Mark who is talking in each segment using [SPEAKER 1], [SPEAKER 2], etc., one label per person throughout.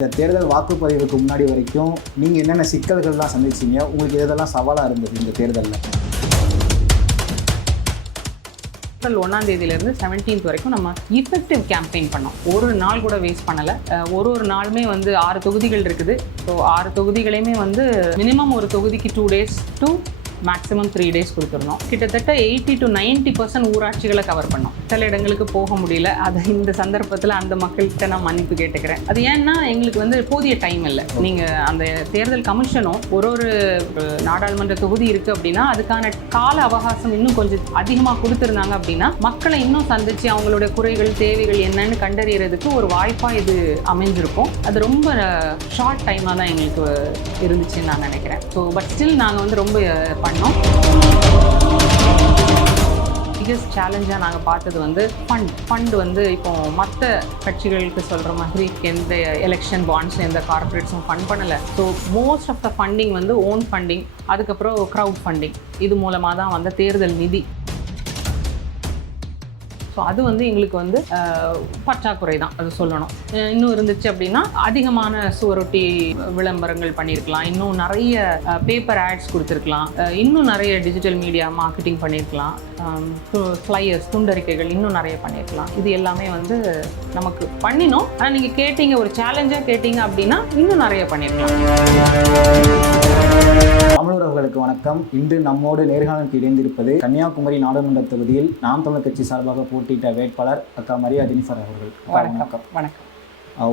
[SPEAKER 1] இந்த தேர்தல் வாக்குப்பதிவுக்கு முன்னாடி வரைக்கும் நீங்கள் என்னென்ன சிக்கல்கள்லாம் சந்திச்சீங்க? உங்களுக்கு எதெல்லாம் சவாலாக இருந்தது இந்த தேர்தலில்?
[SPEAKER 2] ஏப்ரல் ஒன்றாம் தேதியிலேருந்து செவன்டீன்த் வரைக்கும் நம்ம இஃபெக்டிவ் கேம்பெயின் பண்ணோம். ஒரு நாள் கூட வேஸ்ட் பண்ணலை. ஒரு ஒரு நாளுமே வந்து ஆறு தொகுதிகள் இருக்குது. ஸோ ஆறு தொகுதிகளையுமே வந்து மினிமம் ஒரு தொகுதிக்கு two days to maximum three days கொடுத்துருந்தோம் கிட்டத்தட்ட எயிட்டி டு 90% பர்சன்ட் ஊராட்சிகளை கவர் பண்ணோம் சில இடங்களுக்கு போக முடியல. அது இந்த சந்தர்ப்பத்தில் அந்த மக்கள்கிட்ட நான் மன்னிப்பு கேட்டுக்கிறேன். அது ஏன்னா எங்களுக்கு வந்து போதிய டைம் இல்லை. நீங்கள் அந்த தேர்தல் கமிஷனும் ஒரு ஒரு நாடாளுமன்ற தொகுதி இருக்குது அப்படின்னா அதுக்கான கால அவகாசம் இன்னும் கொஞ்சம் அதிகமாக கொடுத்துருந்தாங்க அப்படின்னா மக்களை இன்னும் சந்திச்சு அவங்களுடைய குறைகள் தேவைகள் என்னன்னு கண்டறியறதுக்கு ஒரு வாய்ப்பாக இது அமைஞ்சிருக்கும். அது ரொம்ப ஷார்ட் டைமாக தான் எங்களுக்கு இருந்துச்சுன்னு நான் நினைக்கிறேன். ஸோ பட் ஸ்டில் நாங்கள் வந்து ரொம்ப பண்ணோம். பிக்கஸ்ட் சேலஞ்சாக நாங்கள் பார்த்தது வந்து ஃபண்ட் ஃபண்ட் வந்து இப்போ மற்ற கட்சிகளுக்கு சொல்கிற மாதிரி எந்த எலெக்ஷன் பாண்ட்ஸும் எந்த கார்பரேட்ஸும் ஃபண்ட் பண்ணலை. So most of the funding வந்து ஓன் ஃபண்டிங் அதுக்கப்புறம் க்ரௌட் ஃபண்டிங் இது மூலமாக தான் வந்த தேர்தல் நிதி. ஸோ அது வந்து எங்களுக்கு வந்து பற்றாக்குறை தான் அது சொல்லணும். இன்னும் இருந்துச்சு அப்படின்னா அதிகமான சுவரொட்டி விளம்பரங்கள் பண்ணியிருக்கலாம் இன்னும் நிறைய பேப்பர் ஆட்ஸ் கொடுத்துருக்கலாம். இன்னும் நிறைய டிஜிட்டல் மீடியா மார்க்கெட்டிங் பண்ணியிருக்கலாம் ஃப்ளையர்ஸ் துண்டறிக்கைகள் இன்னும் நிறைய பண்ணியிருக்கலாம் இது எல்லாமே வந்து நமக்கு பண்ணினோம். ஆனால் நீங்கள் கேட்டீங்க ஒரு சேலஞ்சாக கேட்டீங்க அப்படின்னா இன்னும் நிறைய பண்ணியிருக்கலாம்
[SPEAKER 1] தமிழர்களுக்கு வணக்கம். இன்று நம்மோடு நேர்காணலுக்கு இணைந்திருப்பது கன்னியாகுமரி நாடாளுமன்ற தொகுதியில் நாம் தமிழர் கட்சி சார்பாக போட்டியிட்ட வேட்பாளர் அக்கா மரியா ஜெனிஃபர் அவர்கள்.
[SPEAKER 2] வணக்கம். வணக்கம்.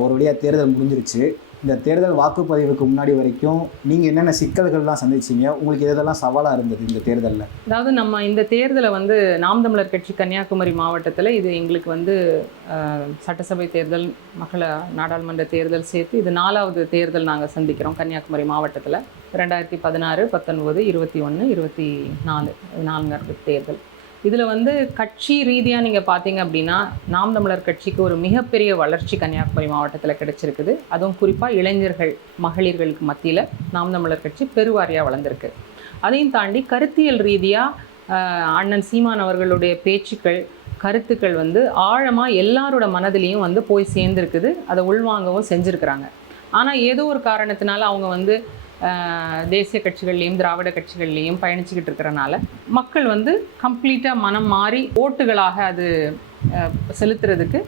[SPEAKER 1] ஒரு வழியாக தேர்தல் முடிஞ்சிருச்சு. இந்த தேர்தல் வாக்குப்பதிவுக்கு முன்னாடி வரைக்கும் நீங்கள் என்னென்ன சிக்கல்கள்லாம் சந்திச்சீங்க? உங்களுக்கு எதெல்லாம் சவாலாக இருந்தது இந்த தேர்தலில்?
[SPEAKER 2] அதாவது நம்ம இந்த தேர்தலை வந்து நாம் தமிழர் கட்சி கன்னியாகுமரி மாவட்டத்தில் இது எங்களுக்கு வந்து சட்டசபை தேர்தல் மக்கள நாடாளுமன்ற தேர்தல் சேர்த்து இது நாலாவது தேர்தல் நாங்கள் சந்திக்கிறோம் கன்னியாகுமரி மாவட்டத்தில். ரெண்டாயிரத்தி பதினாறு பத்தொன்பது இருபத்தி ஒன்று இருபத்தி நாலு நான்காவது தேர்தல். இதில் வந்து கட்சி ரீதியாக நீங்கள் பார்த்தீங்க அப்படின்னா நாம் தமிழர் கட்சிக்கு ஒரு மிகப்பெரிய வளர்ச்சி கன்னியாகுமரி மாவட்டத்தில் கிடைச்சிருக்குது. அதுவும் குறிப்பாக இளைஞர்கள் மகளிர்களுக்கு மத்தியில் நாம் தமிழர் கட்சி பெருவாரியாக வளர்ந்துருக்கு. அதையும் தாண்டி கருத்தியல் ரீதியாக அண்ணன் சீமான் அவர்களுடைய பேச்சுக்கள் கருத்துக்கள் வந்து ஆழமாக எல்லாரோட மனதிலையும் வந்து போய் சேர்ந்துருக்குது. அதை உள்வாங்கவும் செஞ்சுருக்கிறாங்க. ஆனால் ஏதோ ஒரு காரணத்தினால அவங்க வந்து தேசிய கட்சிகள்லேயும் திராவிட கட்சிகள்லேயும் பயணிச்சுக்கிட்டு இருக்கிறனால மக்கள் வந்து கம்ப்ளீட்டாக மனம் மாறி ஓட்டுகளாக அது செலுத்துறதுக்கு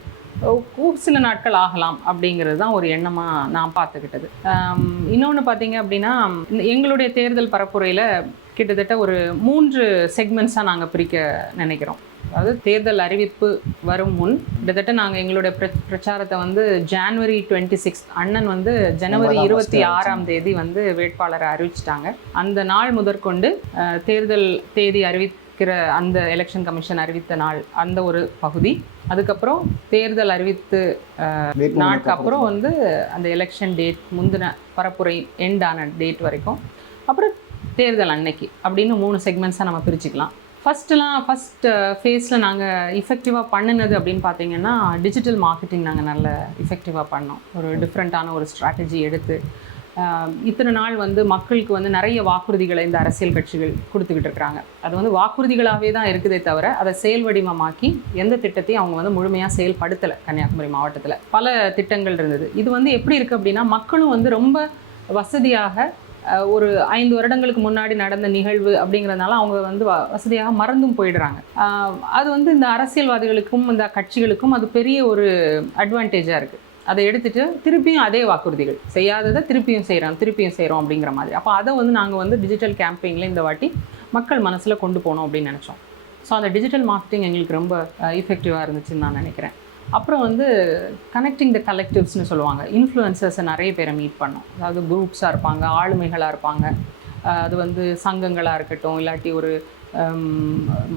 [SPEAKER 2] சில நாட்கள் ஆகலாம் அப்படிங்கிறது தான் ஒரு எண்ணமாக நான் பார்த்துக்கிட்டது. இன்னொன்று பார்த்தீங்க அப்படின்னா எங்களுடைய தேர்தல் பரப்புரையில் கிட்டத்தட்ட ஒரு மூன்று செக்மெண்ட்ஸாக நாங்கள் பிரிக்க நினைக்கிறோம். அதாவது தேர்தல் அறிவிப்பு வரும் முன் கிட்டத்தட்ட நாங்கள் எங்களுடைய பிர பிரச்சாரத்தை வந்து ஜான்வரி டுவெண்ட்டி சிக்ஸ் அண்ணன் வந்து ஜனவரி இருபத்தி ஆறாம் தேதி வந்து வேட்பாளரை அறிவிச்சிட்டாங்க. அந்த நாள் முதற்கொண்டு தேர்தல் தேதி அறிவிக்கிற அந்த எலெக்ஷன் கமிஷன் அறிவித்த நாள் அந்த ஒரு பகுதி. அதுக்கப்புறம் தேர்தல் அறிவித்து நாட்கு அப்புறம் வந்து அந்த எலெக்ஷன் டேட் முந்தின பரப்புரை எண்ட் ஆன டேட் வரைக்கும். அப்புறம் தேர்தல் அன்னைக்கு அப்படின்னு மூணு செக்மெண்ட்ஸாக நம்ம பிரிச்சுக்கலாம். ஃபஸ்ட்டுலாம் ஃபஸ்ட் ஃபேஸில் நாங்கள் இஃபெக்டிவாக பண்ணினது அப்படின்னு பார்த்தீங்கன்னா டிஜிட்டல் மார்க்கெட்டிங் நாங்கள் நல்ல இஃபெக்டிவாக பண்ணோம். ஒரு டிஃப்ரெண்ட்டான ஒரு ஸ்ட்ராட்டஜி எடுத்து இத்தனை நாள் வந்து மக்களுக்கு வந்து நிறைய வாக்குறுதிகளை இந்த அரசியல் கட்சிகள் கொடுத்துக்கிட்டு இருக்கிறாங்க அது வந்து வாக்குறுதிகளாகவே தான் இருக்குதே தவிர அதை செயல் வடிவமாக்கி எந்த திட்டத்தையும் அவங்க வந்து முழுமையாக செயல்படுத்தலை கன்னியாகுமரி மாவட்டத்தில். பல திட்டங்கள் இருந்தது. இது வந்து எப்படி இருக்குது அப்படின்னா மக்களும் வந்து ரொம்ப வசதியாக ஒரு ஐந்து வருடங்களுக்கு முன்னாடி நடந்த நிகழ்வு அப்படிங்கிறதுனால அவங்க வந்து வ- வசதியாக மறந்தும் போயிடுறாங்க. அது வந்து இந்த அரசியல்வாதிகளுக்கும் இந்த கட்சிகளுக்கும் அது பெரிய ஒரு அட்வான்டேஜாக இருக்குது அதை எடுத்துட்டு திருப்பியும் அதே வாக்குறுதிகள். செய்யாததை திருப்பியும் செய்கிறோம் திருப்பியும் செய்கிறோம் அப்படிங்கிற மாதிரி. அப்போ அதை வந்து நாங்கள் வந்து டிஜிட்டல் கேம்பெயினில் இந்த வாட்டி மக்கள் மனசில் கொண்டு போகணும் அப்படின்னு நினச்சோம். ஸோ அந்த டிஜிட்டல் மார்க்கெட்டிங் எங்களுக்கு ரொம்ப இஃபெக்டிவாக இருந்துச்சுன்னு நான் நினைக்கிறேன். அப்புறம் வந்து கனெக்டிங் த கலெக்டிவ்ஸ்னு சொல்லுவாங்க. இன்ஃப்ளூயன்சர்ஸை நிறைய பேரை மீட் பண்ணோம். அதாவது குரூப்ஸாக இருப்பாங்க ஆளுமைகளாக இருப்பாங்க. அது வந்து சங்கங்களாக இருக்கட்டும் இல்லாட்டி ஒரு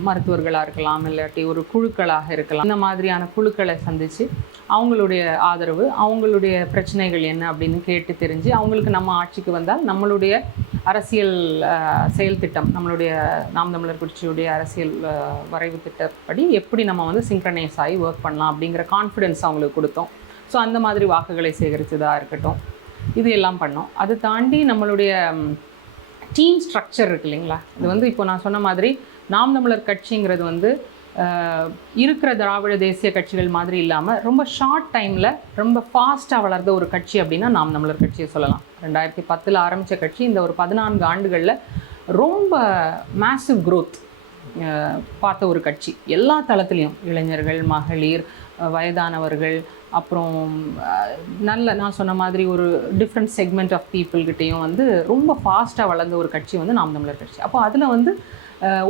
[SPEAKER 2] மருத்துவர்களாக இருக்கலாம் இல்லாட்டி ஒரு குழுக்களாக இருக்கலாம். இந்த மாதிரியான குழுக்களை சந்தித்து அவங்களுடைய ஆதரவு அவங்களுடைய பிரச்சனைகள் என்ன அப்படின்னு கேட்டு தெரிஞ்சு அவங்களுக்கு நம்ம ஆட்சிக்கு வந்தால் நம்மளுடைய அரசியல் செயல் திட்டம் நம்மளுடைய நாம் தமிழர் கட்சியுடைய அரசியல் வரைவு திட்டப்படி எப்படி நம்ம வந்து சிங்க்ரனைஸ் ஆகி ஒர்க் பண்ணலாம் அப்படிங்கிற கான்ஃபிடென்ஸ் அவங்களுக்கு கொடுத்தோம். ஸோ அந்த மாதிரி வாக்குகளை சேகரித்ததாக இருக்கட்டும் இது எல்லாம் பண்ணோம். அது தாண்டி நம்மளுடைய டீம் ஸ்ட்ரக்சர் இருக்கு இல்லைங்களா? இது வந்து இப்போ நான் சொன்ன மாதிரி நாம் தமிழர் கட்சிங்கிறது வந்து இருக்கிற திராவிட தேசிய கட்சிகள் மாதிரி இல்லாமல் ரொம்ப ஷார்ட் டைமில் ரொம்ப ஃபாஸ்ட்டாக வளர்ந்த ஒரு கட்சி அப்படின்னா நாம் நம்மளர் கட்சியை சொல்லலாம். ரெண்டாயிரத்தி பத்தில் ஆரம்பித்த கட்சி இந்த ஒரு பதினான்கு ஆண்டுகளில் ரொம்ப மேசிவ் க்ரோத் பார்த்த ஒரு கட்சி. எல்லா தளத்துலேயும் இளைஞர்கள் மகளிர் வயதானவர்கள் அப்புறம் நல்ல நான் சொன்ன மாதிரி ஒரு டிஃப்ரெண்ட் செக்மெண்ட் ஆஃப் பீப்புள்கிட்டையும் வந்து ரொம்ப ஃபாஸ்ட்டாக வளர்ந்த ஒரு கட்சி வந்து நாம் தமிழர் கட்சி. அப்போ அதில் வந்து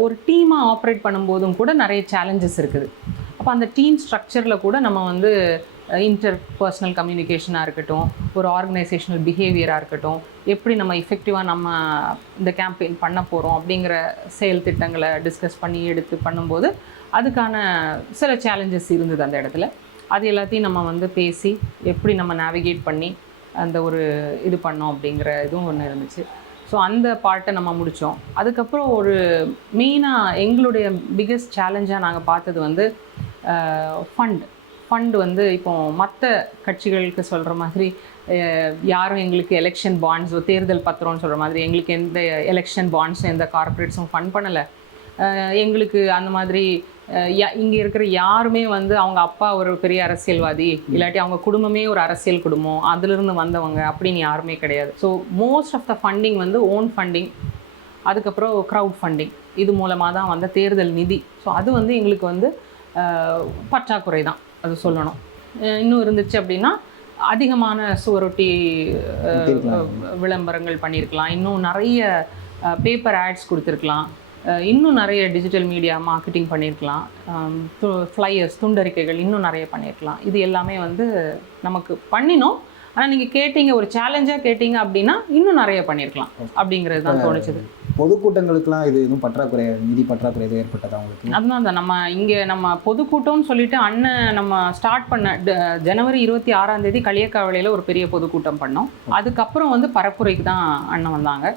[SPEAKER 2] ஒரு டீமாக ஆப்ரேட் பண்ணும்போதும் கூட நிறைய சேலஞ்சஸ் இருக்குது. அப்போ அந்த டீம் ஸ்ட்ரக்சரில் கூட நம்ம வந்து இன்டர் பர்சனல் கம்யூனிகேஷனாக இருக்கட்டும் ஒரு ஆர்கனைசேஷனல் பிஹேவியராக இருக்கட்டும் எப்படி நம்ம இஃபெக்டிவாக நம்ம இந்த கேம்பெயின் பண்ண போகிறோம் அப்படிங்கிற செயல் திட்டங்களை டிஸ்கஸ் பண்ணி எடுத்து பண்ணும்போது அதுக்கான சில சேலஞ்சஸ் இருந்தது அந்த இடத்துல. அது எல்லாத்தையும் நம்ம வந்து பேசி எப்படி நம்ம நேவிகேட் பண்ணி அந்த ஒரு இது பண்ணோம் அப்படிங்கிற இதுவும் ஒன்று இருந்துச்சு. ஸோ அந்த பார்ட்டை நம்ம முடித்தோம் அதுக்கப்புறம் ஒரு மெயினாக எங்களுடைய பிக்கஸ்ட் சேலஞ்சாக நாங்கள் பார்த்தது வந்து ஃபண்ட் ஃபண்ட் வந்து இப்போ மற்ற கட்சிகளுக்கு சொல்கிற மாதிரி யாரும் எங்களுக்கு எலெக்ஷன் பாண்ட்ஸோ தேர்தல் பத்திரம்னு சொல்கிற மாதிரி எங்களுக்கு எந்த எலெக்ஷன் பாண்ட்ஸும் எந்த கார்ப்பரேட்ஸும் ஃபண்ட் பண்ணலை. எங்களுக்கு அந்த மாதிரி இங்கே இருக்கிற யாருமே வந்து அவங்க அப்பா ஒரு பெரிய அரசியல்வாதி இல்லாட்டி அவங்க குடும்பமே ஒரு அரசியல் குடும்பம் அதிலிருந்து வந்தவங்க அப்படின்னு யாருமே கிடையாது. So most of the funding வந்து ஓன் ஃபண்டிங் அதுக்கப்புறம் க்ரௌட் ஃபண்டிங் இது மூலமாக தான் வந்த தேர்தல் நிதி. ஸோ அது வந்து எங்களுக்கு வந்து பற்றாக்குறை தான். அது சொல்லணும். இன்னும் இருந்துச்சு அப்படின்னா அதிகமான சுவரொட்டி விளம்பரங்கள் பண்ணியிருக்கலாம் இன்னும் நிறைய பேப்பர் ஆட்ஸ் கொடுத்துருக்கலாம். இன்னும் நிறைய டிஜிட்டல் மீடியா மார்க்கெட்டிங் பண்ணியிருக்கலாம் ஃப்ளையர்ஸ் துண்டறிக்கைகள் இன்னும் நிறைய பண்ணியிருக்கலாம் இது எல்லாமே வந்து நமக்கு பண்ணினோம். ஆனால் நீங்கள் கேட்டீங்க ஒரு சேலஞ்சாக கேட்டீங்க அப்படின்னா இன்னும் நிறைய பண்ணியிருக்கலாம் அப்படிங்கிறது தான் தோணுச்சுது.
[SPEAKER 1] பொதுக்கூட்டங்களுக்குலாம் இது எதுவும் பற்றாக்குறை நிதி பற்றாக்குறை எதுவும் ஏற்பட்டதா உங்களுக்கு?
[SPEAKER 2] அதுதான் அந்த நம்ம இங்கே நம்ம பொதுக்கூட்டம்னு சொல்லிட்டு அண்ணன் நம்ம ஸ்டார்ட் பண்ண ஜனவரி இருபத்தி ஆறாம் தேதி களியக்காவளையில் ஒரு பெரிய பொதுக்கூட்டம் பண்ணோம். அதுக்கப்புறம் வந்து பரப்புரைக்கு தான் அண்ணன் வந்தாங்க.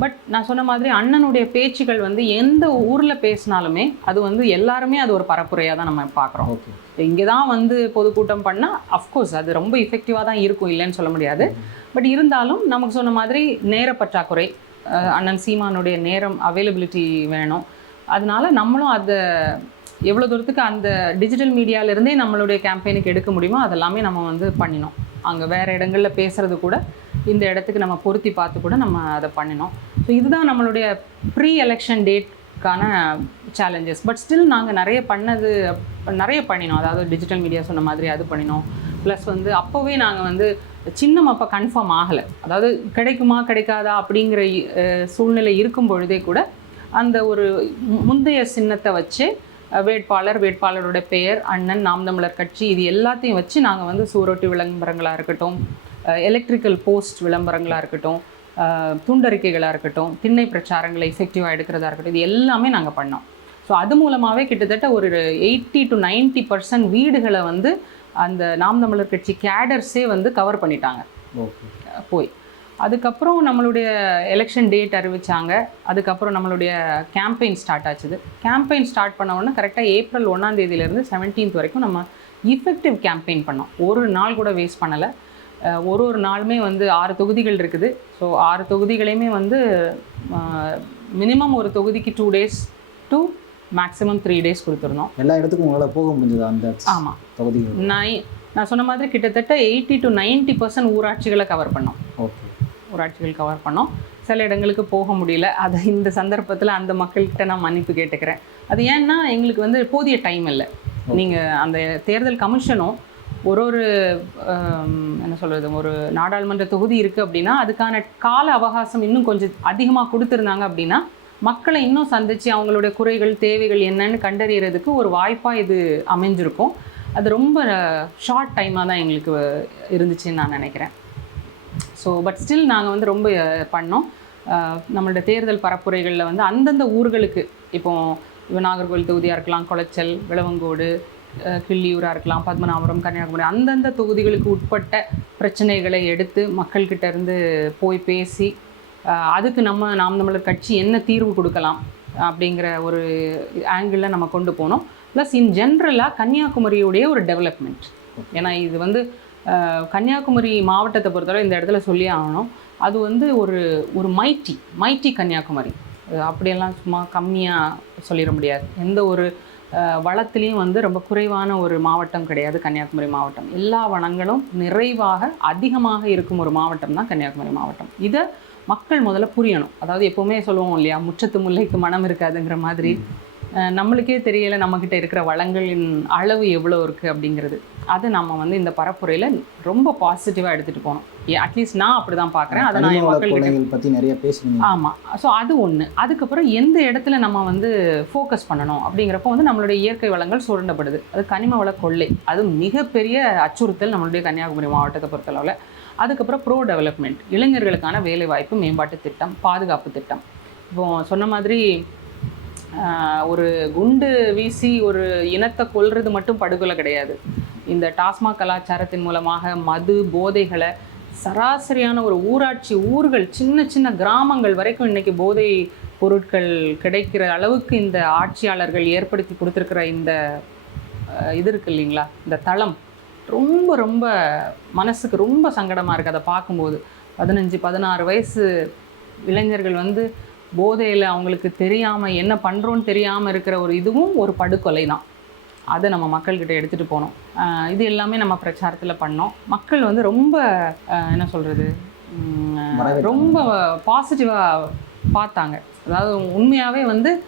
[SPEAKER 2] பட் நான் சொன்ன மாதிரி அண்ணனுடைய பேச்சுகள் வந்து எந்த ஊரில் பேசினாலுமே அது வந்து எல்லாருமே அது ஒரு பரப்புரையாக தான் நம்ம பார்க்குறோம்.
[SPEAKER 1] ஓகே.
[SPEAKER 2] இங்கே தான் வந்து பொதுக்கூட்டம் பண்ணால் அஃப்கோர்ஸ் அது ரொம்ப இஃபெக்டிவாக தான் இருக்கும் இல்லைன்னு சொல்ல முடியாது. பட் இருந்தாலும் நமக்கு சொன்ன மாதிரி நேர பற்றாக்குறை அண்ணன் சீமானுடைய நேரம் அவைலபிலிட்டி வேணும். அதனால நம்மளும் அதை எவ்வளோ தூரத்துக்கு அந்த டிஜிட்டல் மீடியாவிலேருந்தே நம்மளுடைய கேம்பெயினுக்கு எடுக்க முடியுமோ அதெல்லாமே நம்ம வந்து பண்ணினோம். அங்கே வேறு இடங்களில் பேசுகிறது கூட இந்த இடத்துக்கு நம்ம பொருத்தி பார்த்து கூட நம்ம அதை பண்ணினோம். ஸோ இதுதான் நம்மளுடைய ப்ரீ எலெக்ஷன் டேட்கான சேலஞ்சஸ் பட் ஸ்டில் நாங்கள் நிறைய பண்ணது நிறைய பண்ணினோம். அதாவது டிஜிட்டல் மீடியா சொன்ன மாதிரி அது பண்ணினோம். ப்ளஸ் வந்து அப்போவே நாங்கள் வந்து சின்னம் அப்போ கன்ஃபார்ம் ஆகலை. அதாவது கிடைக்குமா கிடைக்காதா அப்படிங்கிற சூழ்நிலை இருக்கும் பொழுதே கூட அந்த ஒரு முந்தைய சின்னத்தை வச்சு வேட்பாளர் வேட்பாளரோட பெயர் அண்ணன் நாம் தமிழர் கட்சி இது எல்லாத்தையும் வச்சு நாங்கள் வந்து சூரொட்டி விளம்பரங்களாக இருக்கட்டும் எலக்ட்ரிக்கல் போஸ்ட் விளம்பரங்களாக இருக்கட்டும் துண்டறிக்கைகளாக இருக்கட்டும் திண்ணை பிரச்சாரங்களை எஃபெக்டிவாக எடுக்கிறதா இருக்கட்டும் இது எல்லாமே நாங்கள் பண்ணோம். ஸோ அது மூலமாகவே கிட்டத்தட்ட ஒரு எயிட்டி டு 90% பர்சன்ட் வீடுகளை வந்து அந்த நாம் தமிழர் கட்சி கேடர்ஸே வந்து கவர் பண்ணிட்டாங்க. போய். அதுக்கப்புறம் நம்மளுடைய எலெக்ஷன் டேட் அறிவிச்சாங்க. அதுக்கப்புறம் நம்மளுடைய கேம்பெயின் ஸ்டார்ட் ஆச்சுது. கேம்பெயின் ஸ்டார்ட் பண்ண உடனே கரெக்டாக ஏப்ரல் ஒன்றாம் தேதியிலேருந்து செவன்டீன்த் வரைக்கும் நம்ம இஃபெக்டிவ் கேம்பெயின் பண்ணோம். ஒரு நாள் கூட வேஸ்ட் பண்ணலை. ஒரு ஒரு நாளுமே வந்து ஆறு தொகுதிகள் இருக்குது. ஸோ ஆறு தொகுதிகளையுமே வந்து மினிமம் ஒரு தொகுதிக்கு two days to maximum three days கொடுத்துருந்தோம்.
[SPEAKER 1] எல்லா இடத்துக்கும் உங்களால் போக முடிஞ்சதா அந்த
[SPEAKER 2] ஆமாம்
[SPEAKER 1] தொகுதிகள்
[SPEAKER 2] நான் நான் சொன்ன மாதிரி கிட்டத்தட்ட எயிட்டி டு 90% பர்சன்ட் ஊராட்சிகளை கவர் பண்ணோம்.
[SPEAKER 1] ஓகே
[SPEAKER 2] ஊராட்சிகள் கவர் பண்ணோம். சில இடங்களுக்கு போக முடியல. அதை இந்த சந்தர்ப்பத்தில் அந்த மக்கள்கிட்ட நான் மன்னிப்பு கேட்டுக்கிறேன். அது ஏன்னா எங்களுக்கு வந்து போதிய டைம் இல்லை. நீங்கள் அந்த தேர்தல் கமிஷனும் ஒரு ஒரு என்ன சொல்கிறது ஒரு நாடாளுமன்ற தொகுதி இருக்குது அப்படின்னா அதுக்கான கால அவகாசம் இன்னும் கொஞ்சம் அதிகமாக கொடுத்துருந்தாங்க அப்படின்னா மக்களை இன்னும் சந்தித்து அவங்களுடைய குறைகள் தேவைகள் என்னன்னு கண்டறியறதுக்கு ஒரு வாய்ப்பாக இது அமைஞ்சிருக்கும். அது ரொம்ப ஷார்ட் டைமாக தான் எங்களுக்கு இருந்துச்சுன்னு நான் நினைக்கிறேன். ஸோ பட் ஸ்டில் நாங்கள் வந்து ரொம்ப பண்ணோம். நம்மளோட தேர்தல் பரப்புரைகளில் வந்து அந்தந்த ஊர்களுக்கு இப்போ இப்போ நாகர்கோவில் தொகுதியாக இருக்கலாம் குளச்சல் விளவங்கோடு கிள்ளியூராக இருக்கலாம் பத்மநாபுரம் கன்னியாகுமரி அந்தந்த தொகுதிகளுக்கு உட்பட்ட பிரச்சனைகளை எடுத்து மக்கள்கிட்ட இருந்து போய் பேசி அதுக்கு நம்ம நாம் நம்மளோட கட்சி என்ன தீர்வு கொடுக்கலாம் அப்படிங்கிற ஒரு ஆங்கிளில் நம்ம கொண்டு போனோம். ப்ளஸ் இன் ஜென்ரலாக கன்னியாகுமரியுடைய ஒரு டெவலப்மெண்ட் ஏன்னா இது வந்து கன்னியாகுமரி மாவட்டத்தை பொறுத்தவரை இந்த இடத்துல சொல்லி ஆகணும். அது வந்து ஒரு ஒரு மைட்டி மைட்டி கன்னியாகுமரி. அப்படியெல்லாம் சும்மா கம்மியாக சொல்லிட முடியாது. எந்த ஒரு வளத்திலையும் வந்து ரொம்ப குறைவான ஒரு மாவட்டம் கிடையாது கன்னியாகுமரி மாவட்டம். எல்லா வளங்களும் நிறைவாக அதிகமாக இருக்கும் ஒரு மாவட்டம் தான் கன்னியாகுமரி மாவட்டம். இதை மக்கள் முதல்ல புரியணும். அதாவது எப்போவுமே சொல்லுவோம் இல்லையா முற்றத்து முல்லைக்கு மனம் இருக்காதுங்கிற மாதிரி. நம்மளுக்கே தெரியலை நம்மக்கிட்ட இருக்கிற வளங்களின் அளவு எவ்வளோ இருக்குது அப்படிங்கிறது. அதை நம்ம வந்து இந்த பரப்புரையில் ரொம்ப பாசிட்டிவாக எடுத்துகிட்டு போகணும். அட்லீஸ்ட் நான் அப்படி தான் பார்க்குறேன். அதை நான்
[SPEAKER 1] கொள்ளைகள் பற்றி நிறைய பேசுனீங்க.
[SPEAKER 2] ஆமாம் ஸோ அது ஒன்று அதுக்கப்புறம் எந்த இடத்துல நம்ம வந்து ஃபோக்கஸ் பண்ணணும் அப்படிங்கிறப்போ வந்து நம்மளுடைய இயற்கை வளங்கள் சுரண்டப்படுது. அது கனிம வள கொள்ளை. அது மிகப்பெரிய அச்சுறுத்தல் நம்மளுடைய கன்னியாகுமரி மாவட்டத்தை பொறுத்தளவில். அதுக்கப்புறம் ப்ரோ டெவலப்மெண்ட் இளைஞர்களுக்கான வேலைவாய்ப்பு மேம்பாட்டு திட்டம் பாதுகாப்பு திட்டம். இப்போ சொன்ன மாதிரி ஒரு குண்டு வீசி ஒரு இனத்தை கொல்றது மட்டும் படுகொலை கிடையாது. இந்த டாஸ்மாக் கலாச்சாரத்தின் மூலமாக மது போதைகளை சராசரியான ஒரு ஊராட்சி ஊர்கள் சின்ன சின்ன கிராமங்கள் வரைக்கும் இன்றைக்கி போதை பொருட்கள் கிடைக்கிற அளவுக்கு இந்த ஆட்சியாளர்கள் ஏற்படுத்தி கொடுத்துருக்கிற இந்த இது இருக்கு இல்லைங்களா? இந்த தளம். ரொம்ப ரொம்ப மனசுக்கு ரொம்ப சங்கடமாக இருக்குது அதை பார்க்கும்போது பதினஞ்சு பதினாறு வயசு இளைஞர்கள் வந்து போதையில் அவங்களுக்கு தெரியாமல் என்ன பண்ணுறோன்னு தெரியாமல் இருக்கிற ஒரு இதுவும் ஒரு படுகொலை தான் அதை நம்ம மக்கள்கிட்ட எடுத்துகிட்டு போனோம். இது எல்லாமே நம்ம பிரச்சாரத்தில் பண்ணோம். மக்கள் வந்து ரொம்ப என்ன சொல்கிறது. ரொம்ப பாசிட்டிவாக பார்த்தாங்க. அதாவது உண்மையாகவே வந்து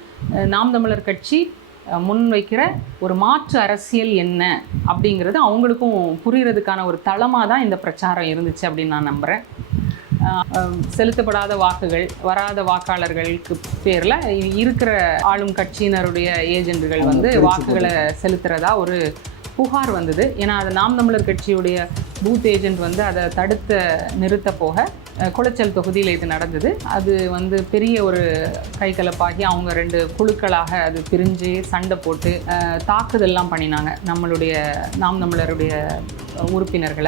[SPEAKER 2] நாம் தமிழர் கட்சி அஹ் முன் வைக்கிற ஒரு மாற்று அரசியல் என்ன அப்படிங்கிறது அவங்களுக்கும் புரியறதுக்கான ஒரு தளமாக தான் இந்த பிரச்சாரம் இருந்துச்சு அப்படின்னு நான் நம்புகிறேன் செலுத்தப்படாத வாக்குகள் வராத வாக்காளர்களுக்கு பேரில் இருக்கிற ஆளும் கட்சியினருடைய ஏஜென்ட்டுகள் வந்து வாக்குகளை செலுத்துறதா ஒரு புகார் வந்தது. ஏன்னா அது நாம் தமிழர் கட்சியுடைய பூத் ஏஜென்ட் வந்து அதை தடுத்த நிறுத்த போக குளச்சல் தொகுதியில் இது நடந்தது. அது வந்து பெரிய ஒரு கைகலப்பாகி அவங்க ரெண்டு குழுக்களாக அது பிரிஞ்சு சண்டை போட்டு தாக்குதல்லாம் பண்ணினாங்க நம்மளுடைய நாம் தமிழருடைய உறுப்பினர்களை.